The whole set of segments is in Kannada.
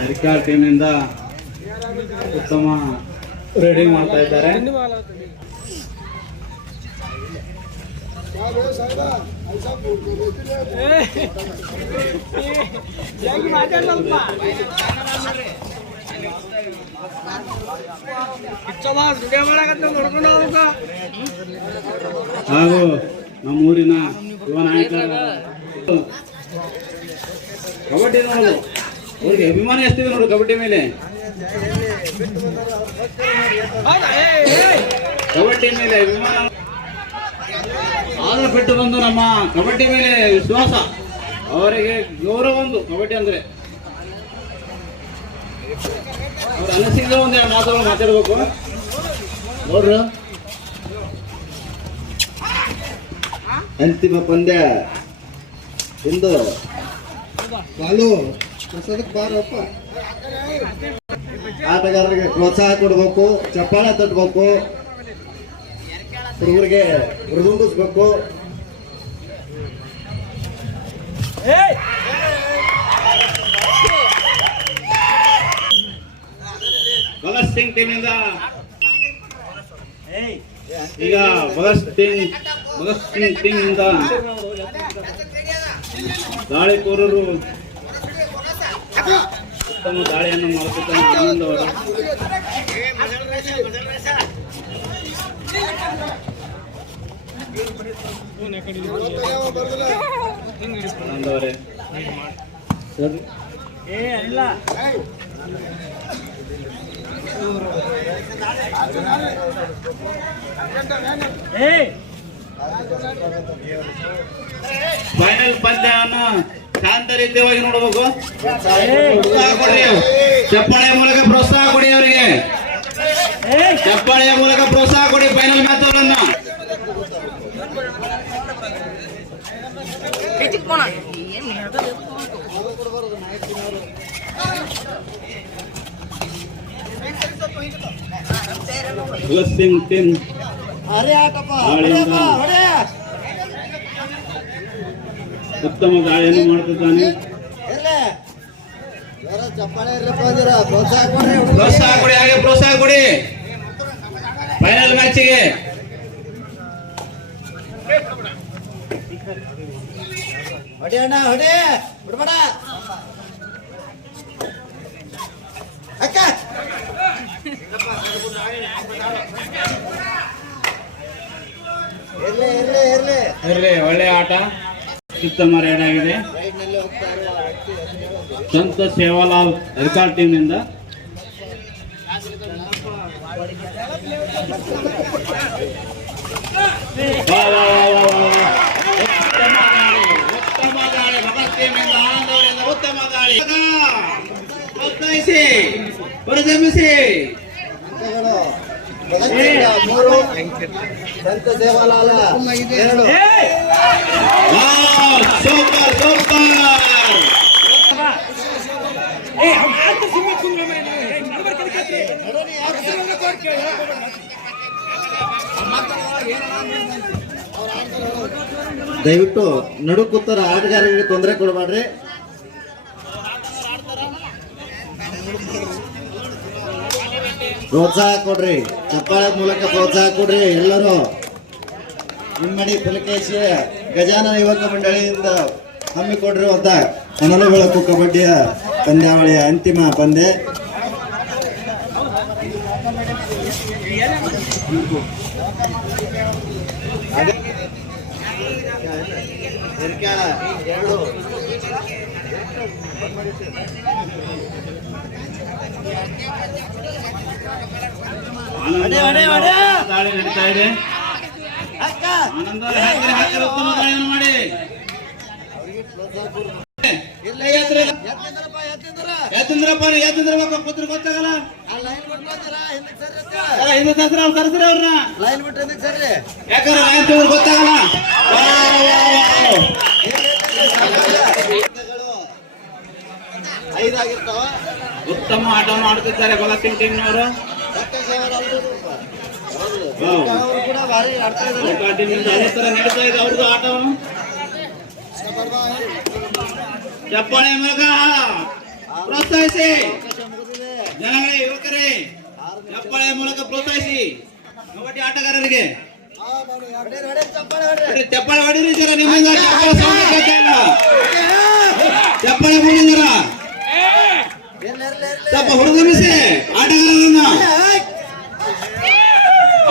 ಸರ್ಕಾರ ಟೀಮ್ನಿಂದ ಉತ್ತಮ ರೈಡಿಂಗ್ ಮಾಡ್ತಾ ಇದ್ದಾರೆ. ಹಾಗೂ ನಮ್ಮೂರಿನ ಯುವ ನಾಯಕರು ಕಬಡ್ಡಿ ನೋಡೋದು ಅವ್ರಿಗೆ ಅಭಿಮಾನ ಎಷ್ಟಿದೆ ನೋಡು ಕಬಡ್ಡಿ ಮೇಲೆ. ಕಬಡ್ಡಿ ಮೇಲೆ ಅಭಿಮಾನ ಆದ ಬಿಟ್ಟು ಬಂದು ನಮ್ಮ ಕಬಡ್ಡಿ ಮೇಲೆ ವಿಶ್ವಾಸ, ಅವರಿಗೆ ಗೌರವ ಒಂದು ಕಬಡ್ಡಿ ಅಂದ್ರೆ. ಅವ್ರ ಅನಿಸಿಕೆ ಒಂದೆರಡು ಮಾತುಗಳು ಮಾತಾಡ್ಬೇಕು ನೋಡ್ರು. ಅಂತಿಮ ಪಂದ್ಯ ಇಂದು ಬಾಲು ಬಾರಪ್ಪ. ಆಟಗಾರರಿಗೆ ಪ್ರೋತ್ಸಾಹ ಕೊಡ್ಬೇಕು, ಚಪ್ಪಾಳೆ ತಟ್ಟಬೇಕು, ಹುಡುಗರಿಗೆ ಮೃದುಂಬಿಸ್ಬೇಕು. ಭಗತ್ ಸಿಂಗ್ ಟೀಮಿಂದ ಈಗ ಭಗತ್ ಸಿಂಗ್ ಟೀಮಿಂದ ದಾಳಿಕೋರರು ಉತ್ತಮ ದಾಳಿಯನ್ನು ಮಾಡುತ್ತಿದ್ದಾರೆ. ಆನಂದ್ ಅವರು ಅವರೇ ಸರ್ ಫೈನಲ್ ಪಂದ್ಯವನ್ನು ಶಾಂತ ರೀತಿಯಾಗಿ ನೋಡಬೇಕು. ಚಪ್ಪಾಳೆಯ ಮೂಲಕ ಪ್ರೋತ್ಸಾಹ ಕೊಡಿ, ಅವರಿಗೆ ಚಪ್ಪಾಳೆಯ ಮೂಲಕ ಪ್ರೋತ್ಸಾಹ ಕೊಡಿ. ಫೈನಲ್ ಮ್ಯಾಚ್ಗಳನ್ನ ಭಗತ್ ಸಿಂಗ್ ಟೀಮ್ ಉತ್ತಮ ದಾಳಿಯನ್ನು ಮಾಡುತ್ತಿದ್ದಾನೆ. ಪ್ರೋತ್ಸಾಹ ಕೊಡಿ, ಹಾಗೆ ಪ್ರೋತ್ಸಾಹ ಕೊಡಿ ಫೈನಲ್ ಮ್ಯಾಚಿಗೆ. ಹೊಡೆ ಅಣ್ಣ ಹೊಡೆ, ಬಿಡ್ಬೇಡ ಅಕ್ಕ. ಇರ್ಲಿ, ಒಳ್ಳೆ ಆಟ, ಉತ್ತಮ ರೈಡ್ ಆಗಿದೆ. ಸಂತ ಸೇವಾಲಾಲ್ ಅಧಿಕಾರ್ ಟೀಮ್ನಿಂದ ಉತ್ತಮ ದಾಳಿ ಭಗತ್ ಟೀಮ್ನಿಂದ ಆನಂದ್ ಅವರಿಂದ ಉತ್ತಮ ದಾಳಿ. ಒತ್ತಾಯಿಸಿ ಹೊರದಮಿಸಿ ಸಂತ ಸೇವಾಲಾಲ 2. Super super. ದಯವಿಟ್ಟು ನಡು ಕೂತರ ಆಟಗಾರರಿಗೆ ತೊಂದರೆ ಕೊಡಬೇಡ್ರಿ. ಪ್ರೋತ್ಸಾಹ ಕೊಡ್ರಿ, ಚಪ್ಪಾಳೆ ಮೂಲಕ ಪ್ರೋತ್ಸಾಹ ಕೊಡ್ರಿ. ಎಲ್ಲರೂ ನಿಮ್ಮಡಿ ಪುಲಕೇಶಿ ಗಜಾನನ ಯುವಕ ಮಂಡಳಿಯಿಂದ ಹಮ್ಮಿಕೊಂಡಿರುವಂತ ಹೊನಲು ಬೆಳಕು ಕಬಡ್ಡಿಯ ಪಂದ್ಯಾವಳಿಯ ಅಂತಿಮ ಪಂದ್ಯ. ದಾಳಿ ನಡೀತಾ ಇದೆ. ಆನಂದ ಉತ್ತಮ ದಾಳಿಯನ್ನು ಮಾಡಿ ಕೂತ್ರು ಗೊತ್ತಾಗಲ್ಲ. ಹಿಂದೆ ತಂತ್ರ ಕರೆಸ್ರಿ ಅವ್ರನ್ನ, ಯಾಕಂದ್ರೆ ಲೈನ್ ತೆಗೆದ್ರೆ ಗೊತ್ತಾಗಲ್ಲ. ಉತ್ತಮ ಆಟವನ್ನು ಆಡುತ್ತಿದ್ದಾರೆ ಭಗತ್ ಸಿಂಗ್ ಟೀಮ್ನವರು. ಅದೇ ತರ ನಡೀತಾ ಇದೆ ಅವ್ರದ್ದು ಆಟವನ್ನು. ಚಪ್ಪಾಳೆ ಮೂಲಕ ಪ್ರೋತ್ಸಾಹಿಸಿ. ಅವಕಾಶ ಮುಗಿದಿದೆ. ಜನಗಳೇ, ಯುವಕರೇ, ಚಪ್ಪಾಳೆ ಮೂಲಕ ಪ್ರೋತ್ಸಾಹಿಸಿ ಕಬಡ್ಡಿ ಆಟಗಾರರಿಗೆ. ಚಪ್ಪಾಳೆ ಹೊಡೀರಿ ಜರ, ನಿಮ್ಮಿಂದ ಚಪ್ಪಾಳೆ sound ಕೇಳ್ತಾ ಇಲ್ಲ. ಚಪ್ಪಾಳೆ ಹೊಡಿ ಜರ, ಸ್ವಲ್ಪ ಹುರಿದುಂಬಿಸಿ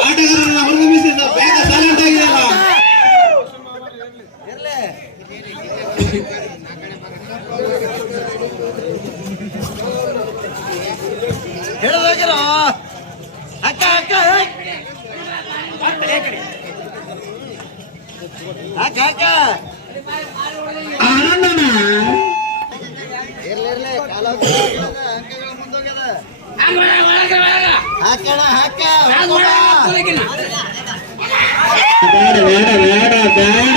ಆಟಗಾರರನ್ನ ಹುರಿದುಂಬಿಸಿ. ಬೇಗ ಸೈಲೆಂಟ್ ಆಗಿದೆಯಲ್ಲ. ಹೇಳೋದಾಗಿರೋ ಅಕ್ಕ ಅಕ್ಕ ಅಕ್ಕ ಅಕ್ಕ ಆನಂದನ ಇರ್ಲಿ ಅಂಕಗಳ ಮುಂದೋಗ್ಯದ. ಹಾಕಣ ಹಾಕ ಬೇಡ ಬೇಡ ಬೇಡ ಬೇಡ.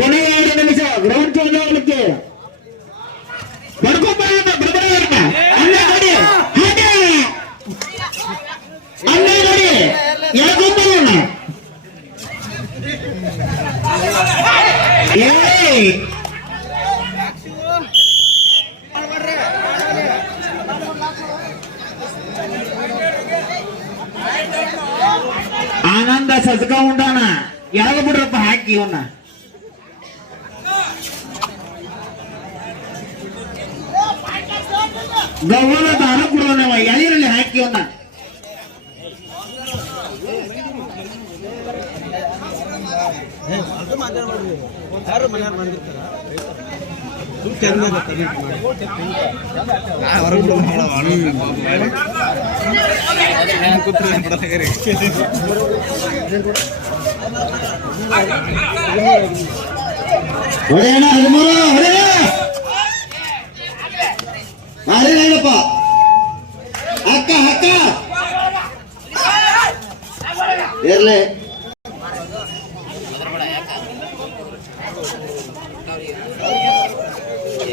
ಕೊನೆಯ 2 ನಿಮಿಷ ಗ್ರೌಂಡ್ ಚೇಂಜ್ ಆಗಲಿಕ್ಕೆ ಆನಂದ ಸಜ್ಕ ಉಂಡಾನ ಯಾವಾಗ ಬಿಡ್ರಪ್ಪ ಹಾಕಿ ಇವನ್ನ. ಗವ್ವಲ ದಾನ ಕೊಡೋಣವ ಎಲ್ಲಿರಲಿ ಹಾಕಿ ಇವನ್ನ. ಹೊಡೆಯೋಣ 13 ಹೊಡೆಯಪ್ಪ ಅಕ್ಕ ಅಕ್ಕ ಇರ್ಲಿ.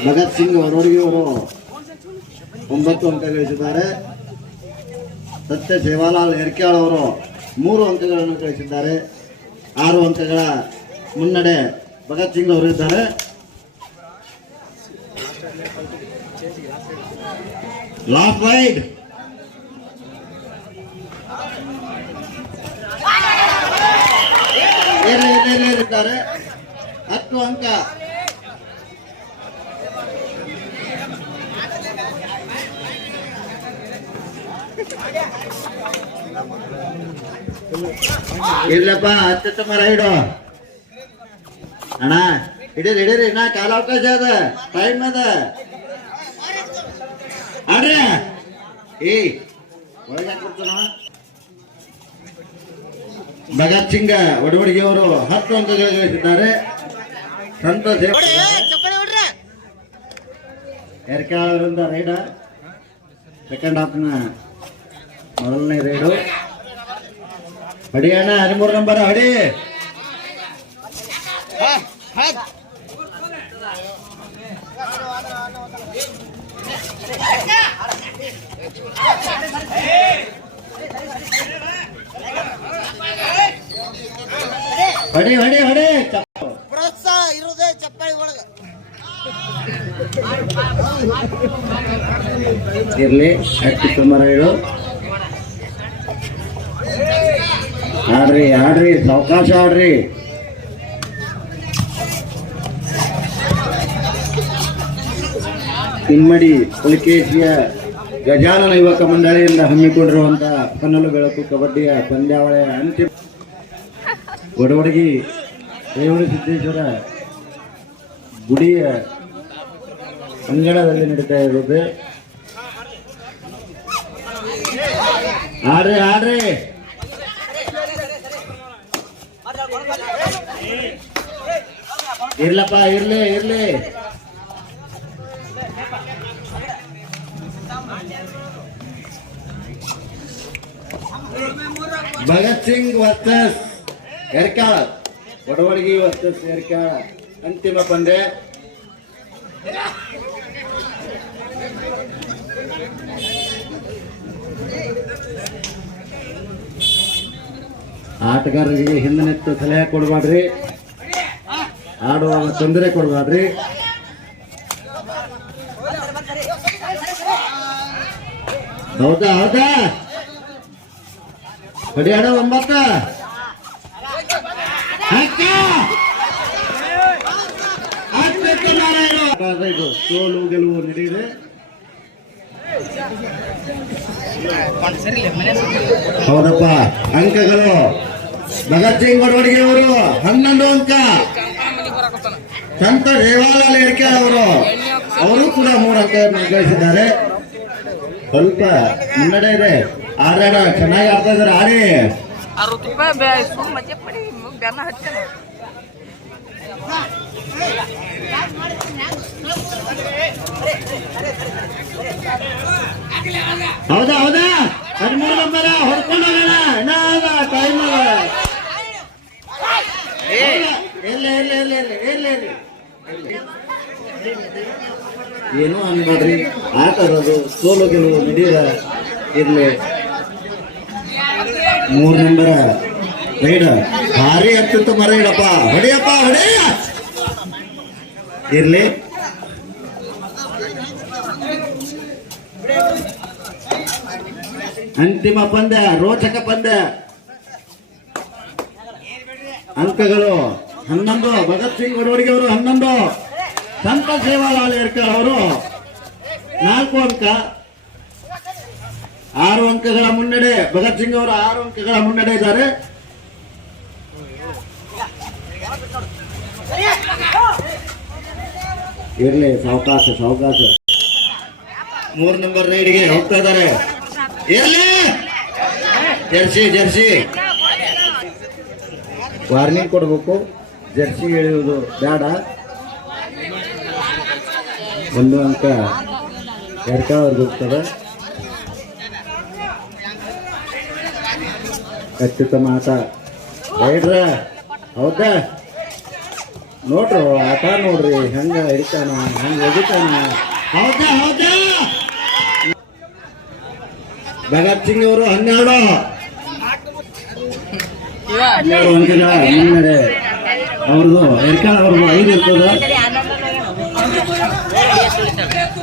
ಭಗತ್ ಸಿಂಗ್ ವಡೋಡಿಗೆ ಅವರು 9 ಅಂಕ ಗಳಿಸಿದ್ದಾರೆ. ಸತ್ಯ ಸೇವಾಲಾಲ್ ಎರ್ಕ್ಯಾಳ್ ಅವರು 3 ಅಂಕಗಳನ್ನು ಗಳಿಸಿದ್ದಾರೆ. 6 ಅಂಕಗಳ ಮುನ್ನಡೆ ಭಗತ್ ಸಿಂಗ್ ಅವರು ಇದ್ದಾರೆ. ಲಾಸ್ಟ್ ವೈಡ್ ಇದ್ದಾರೆ. 10 ಅಂಕ. ಇರ್ಲಪ್ಪ, ಅತ್ಯುತ್ತಮ ರೈಡು ಅಣ್ಣ. ಹಿಡೀರಿ ನಾ ಕಾಲಾವಕಾಶ ಅದ, ಟೈಮ್ ಅದ. ಆಡ್ರಿ ಒಳಗೆ ಕೊಡ್ತಾನ. ಭಗತ್ ಸಿಂಗ್ ವಡವಡಿಗೆ ಅವರು 10 ಅಂಕಗಳು ಗಳಿಸಿದ್ದಾರೆ. ಸಂತೋಷ್ ಎರ್ಕಾಳ್ ಅವರಿಂದ ರೈಡ ಸೆಕೆಂಡ್ ಹಾಫ್ನ ಮೊದಲನೇ ರೈಡು. ಹೊಡಿಯೋಣ 13 ನಂಬರ್ ಹೊಡಿ. ಹೊಡಿ ಹೊಡಿ ಹೊಡಿ. ಪ್ರೋತ್ಸಾಹ ಇರುವುದೇ ಚಪ್ಪಾಳಿ ಒಳಗ. ಇರ್ಲಿ, ಅತ್ಯುತ್ತಮ ರೈಡು. ಆಡ್ರಿ ಸಾವಕಾಶ ಆಡ್ರಿ. ಇಮ್ಮಡಿ ಪುಲಿಕೇಶಿಯ ಗಜಾನನ ಯುವಕ ಮಂಡಳಿಯಿಂದ ಹಮ್ಮಿಕೊಂಡಿರುವಂತಹ ಕನ್ನಲು ಬೆಳಕು ಕಬಡ್ಡಿಯ ಪಂದ್ಯಾವಳಿಯ ಅಂತಿಮ ವಡವಡಗಿ ರೇವಣ ಸಿದ್ದೇಶ್ವರ ಗುಡಿಯ ಅಂಗಣದಲ್ಲಿ ನಡೀತಾ ಇರೋದು. ಆಡ್ರಿ ಇರ್ಲಪ್ಪ, ಇರ್ಲಿ. ಭಗತ್ ಸಿಂಗ್ ವರ್ಸಸ್ ಎರ್ಕಾಳ ಬಡವಳಿಗೆ ವರ್ಸಸ್ ಎರ್ಕಾಳ ಅಂತಿಮ ಪಂದ್ಯ. ಆಟಗಾರರಿಗೆ ಹಿಂದಿನಿಟ್ಟು ಸಲಹೆ ಕೊಡಬೇಡ್ರಿ, ಆಡುವಾಗ ತೊಂದರೆ ಕೊಡಬೇಡ್ರಿ. ಹೌದಾ ಹೌದಾ ಹೊಡಿಯಾಡ 9 ಇದು ಸೋಲು ಗೆಲುವು ನಡೆಯಿದೆ. ಹೌದಪ್ಪ, ಅಂಕಗಳು ಭಗತ್ ಸಿಂಗ್ ಬಡವಡಿಗೆ ಅವರು 11 ಅಂಕ, ಸಂತ ದೇವಾಲಯ ಎರ್ಕಾಳ್ ಅವರು ಕೂಡ 3 ಅಂಕ ಗಳಿಸಿದ್ದಾರೆ. ಸ್ವಲ್ಪ ಮುನ್ನಡೆ ಇದೆ. ಆರಾಡ ಚೆನ್ನಾಗಿ ಆಡ್ತಾ ಇದಾರೆ. ಆಡಿ ಹೌದಾ ಹೌದಾ 13 ನಂಬರ ಹೊಡ್ಕೊಂಡು ಹೋಗೋಣ. ಟೈಮ್ ಏನು ಅನ್ಬೇಡ್ರಿ, ಆಟ ಆಡೋದು ಸೋಲು ಗೆಲುವು ನಡೆಯದ ಇರ್ಲಿ. 3 ನಂಬರ ರೈಡ ಭಾರಿ ಅತ್ಯುತ್ತಮ ರೈಡಪ್ಪ, ಹೊಡಿಯಪ್ಪ ಹೊಡೆಯ ಇರ್ಲಿ. ಅಂತಿಮ ಪಂದ್ಯ, ರೋಚಕ ಪಂದ್ಯ. ಅಂಕಗಳು 11, ಭಗತ್ ಸಿಂಗ್ ಬಡವಡಿಗೆ ಅವರು 11, ಸಂತ ಸೇವಾಲಾಲ್ ಎರ್ಕಾಳ್ ಅವರು 4 ಅಂಕ. 6 ಅಂಕಗಳ ಮುನ್ನಡೆ. ಭಗತ್ ಸಿಂಗ್ ಅವರು 6 ಅಂಕಗಳ ಮುನ್ನಡೆ ಇದ್ದಾರೆ. ಇರ್ಲಿ, ಸಾವಕಾಶ ಸಾವಕಾಶ. 3 ನಂಬರ್ ರೈಡ್ಗೆ ಹೋಗ್ತಾ ಇದ್ದಾರೆ. ಇರ್ಲಿ, ಜರ್ಸಿ ಜರ್ಸಿ ವಾರ್ನಿಂಗ್ ಕೊಡ್ಬೇಕು. ಜರ್ಸಿ ಎಳೆಯುವುದು ಬೇಡ. 1 ಅಂಕ ಎರ್ಕಾಳ್ ಅವ್ರಿಗೆ ಹೋಗ್ತದೆ. ಅತ್ಯುತ್ತಮ ಆಟ ರೈಡ್ರ. ಹೌದಾ, ನೋಡ್ರಿ ಆಟ ನೋಡ್ರಿ, ಹೆಂಗ ಹಿಡಿತಾನ, ಹೆಂಗ ಒಗಿತಾನ. ಹೌದಾ ಹೌದಾ ಭಗತ್ ಸಿಂಗ್ ಅವರು 12 ಅಂಕಗಳ ಮುನ್ನಡೆ. ಅವ್ರದ್ದು ಎರ್ಕಾಳ್ ಅವ್ರದ್ದು 5 ಇರ್ತದ.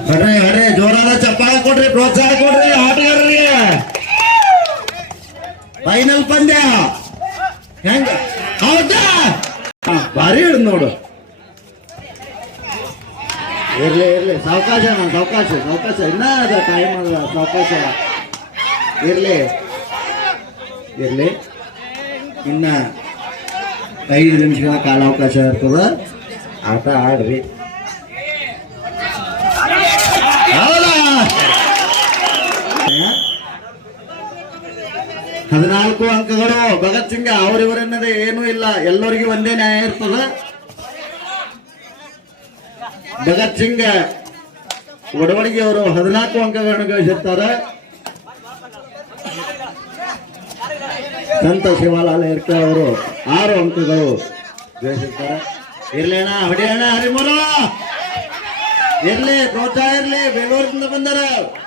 ಹೊಡ್ರಿ ಹೊಡ್ರಿ, ಜೋರಾದ ಚಪ್ಪಾಳೆ ಕೊಡ್ರಿ, ಪ್ರೋತ್ಸಾಹ ಕೊಡ್ರಿ ಆಟಗಾರರಿಗೆ. ಫೈನಲ್ ಪಂದ್ಯ ಹೆಂಗ. ಹೌದಾ, ಭಾರಿ ಹಿಡಿದು ನೋಡು. ಇರ್ಲಿ ಇರ್ಲಿ, ಸಾವಕಾಶ ಸಾವಕಾಶ ಸಾವಕಾಶ, ಇನ್ನ ಅದ ಟೈಮ್ ಅದ, ಸಾವಕಾಶ ಇರ್ಲಿ ಇರ್ಲಿ. ಇನ್ನ 5 ನಿಮಿಷಗಳ ಕಾಲಾವಕಾಶ ಇರ್ತದ. ಆಟ ಆಡ್ರಿ. ಹೌದಾ, 14 ಅಂಕಗಳು ಭಗತ್ ಸಿಂಗ್. ಅವರಿವರೆನ್ನದೇ ಏನೂ ಇಲ್ಲ, ಎಲ್ಲರಿಗೂ ಒಂದೇ ನ್ಯಾಯ ಇರ್ತದ. ಭಗತ್ ಸಿಂಗ್ ಒಡವಡಿಗೆ ಅವರು 14 ಅಂಕಗಳನ್ನು ಗಳಿಸಿರ್ತಾರೆ. ಸಂತ ಶಿವಾಲಾಲ್ ಎರ್ಕಾಳ್ ಅವರು 6 ಅಂಕಗಳು ಗಳಿಸಿರ್ತಾರೆ. ಇರ್ಲೇಣ, ಹೊಡಿಯೋಣ ಹರಿಮೂಲ. ಇರ್ಲಿ, ಪ್ರೋತ್ಸಾಹ ಇರ್ಲಿ. ಬೆಂಗಳೂರಿಂದ ಬಂದಾರ,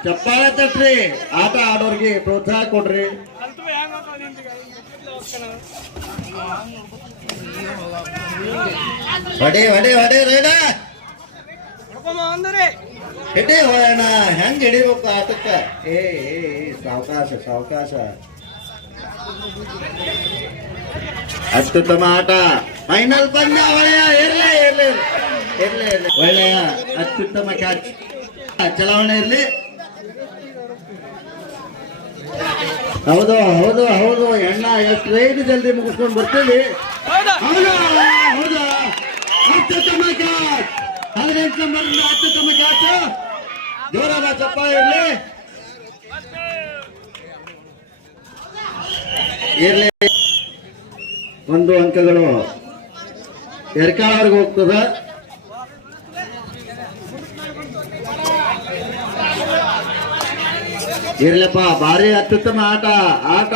ಚಪ್ಪಾಳೆ ತಟ್ರಿ. ಆಟ ಆಡೋರಿಗೆ ಪ್ರೋತ್ಸಾಹ ಕೊಡ್ರಿ. ಹೊಡಿ ಹೊಡಿ ಹೊಡಿ ರೈಡ ಹಿಡಿ ಹೋಯೋಣ. ಹೆಂಗ್ ಹಿಡಿಬೇಕು ಆಟಕ್ಕ? ಏ ಸಾವಕಾಶ ಸಾವಕಾಶ. ಅತ್ಯುತ್ತಮ ಆಟ. ಫೈನಲ್ ಪಂದ್ಯ ಒಳ್ಳೆಯ. ಇರ್ಲಿ ಇರ್ಲಿ ಇರ್ಲಿ ಇರ್ಲಿ, ಒಳ್ಳೆಯ ಅತ್ಯುತ್ತಮ ಕ್ಯಾಚ್. ಚಲಾವಣೆ ಇರ್ಲಿ. ಹೌದು ಹೌದು ಹೌದು, ಎಣ್ಣ ಎಷ್ಟು ರೈಡ್ ಜಲ್ದಿ ಮುಗಿಸ್ಕೊಂಡು ಬರ್ತೀವಿ. ಹೌದಾ ಹೌದಾ, ಅತ್ಯುತ್ತಮ ಕ್ಯಾಚ್. 18 ನಂಬರ್ ಅತ್ಯುತ್ತಮ ಕ್ಯಾಚ್. ಜೋರಾದ ಚಪ್ಪಾಳೆ ಇರ್ಲಿ. ಇರ್ಲಿ, 1 ಅಂಕಗಳು ಎರ್ಕಾಳ್ ಅವ್ರಿಗೆ ಹೋಗ್ತದ. ಇರ್ಲಪ್ಪ, ಭಾರಿ ಅತ್ಯುತ್ತಮ ಆಟ ಆಟ.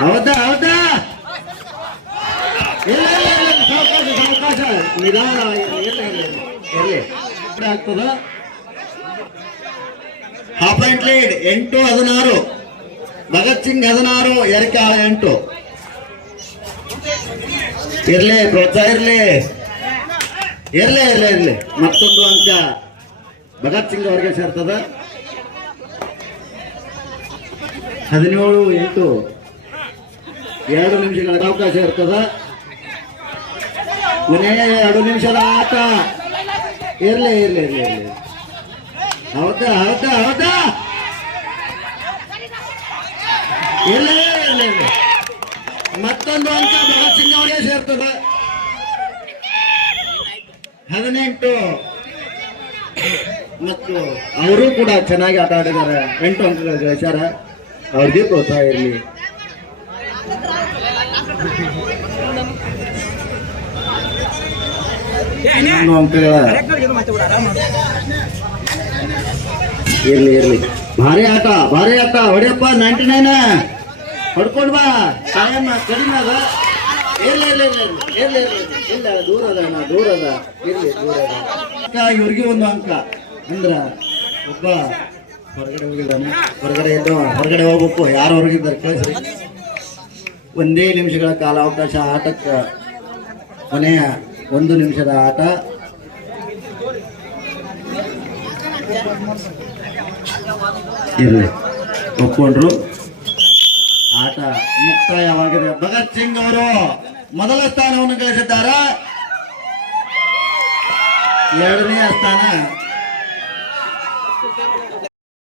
ಹೌದಾ ಹೌದಾ ಇಲ್ಲ ಸಾವಕಾಶ ಸಾವಕಾಶ ನಿಧಾನ ಎಲ್ಲಿ ಆಗ್ತದ half point lead 8-16 Bhagat Singh 16 ಎರಕಾಳ 8 ಇರ್ಲಿ ಪ್ರೋತ್ಸಾಹ ಇರ್ಲಿ ಮತ್ತೊಂದು ಅಂಕ ಭಗತ್ ಸಿಂಗ್ ಅವರಿಗೆ ಸೇರ್ತದ 17-8 2 ನಿಮಿಷಗಳ ಅವಕಾಶ ಇರ್ತದ ಕೊನೆಯ 2 ನಿಮಿಷದ ಆಟ ಇರ್ಲಿ ಹೌದಾ ಇಲ್ಲ ಮತ್ತೊಂದು ಅಂಕ ಭಗತ್ ಸಿಂಗ್ ಅವರಿಗೆ ಸೇರ್ತದೆ 18 ಮತ್ತು ಅವರು ಕೂಡ ಚೆನ್ನಾಗಿ ಆಟ ಆಡಿದ್ದಾರೆ 8 ಅಂಕಗಳು ಗಳಿಸ್ಯಾರ ಅವ್ರಿಗೆ ಪ್ರೋತ್ಸಾಹ ಇರಲಿ ಅಂಕಗಳ ಇರ್ಲಿ ಭಾರಿ ಆಟ ಹೊಡಿಯಪ್ಪ 99 ಹೊಡ್ಕೊಂಡ್ ಬಾ ಟೈಮ್ ಕಡಿಮೆ ಅದ ಇಲ್ಲ ದೂರ ಅದ ಇವ್ರಿಗೆ ಒಂದು ಅಂಕ ಅಂದ್ರ ಒಬ್ಬ ಹೊರಗಡೆ ಹೋಗಿದ್ದಾನೆ ಹೊರಗಡೆ ಹೋಗ್ಬೇಕು ಯಾರು ಹೊರಗಿದ್ದಾರೆ ಕಳಿಸ್ರಿ 1 ನಿಮಿಷಗಳ ಕಾಲಾವಕಾಶ ಆಟಕ್ಕೆ ಕೊನೆಯ 1 ನಿಮಿಷದ ಆಟ ಇರ್ಲಿ ಒಪ್ಕೊಂಡ್ರು ಆಟ ಮುಕ್ತಾಯವಾಗಿದೆ ಭಗತ್ ಸಿಂಗ್ ಅವರು ಮೊದಲ ಸ್ಥಾನವನ್ನು ಗಳಿಸಿದ್ದಾರೆ 2ನೇ ಸ್ಥಾನ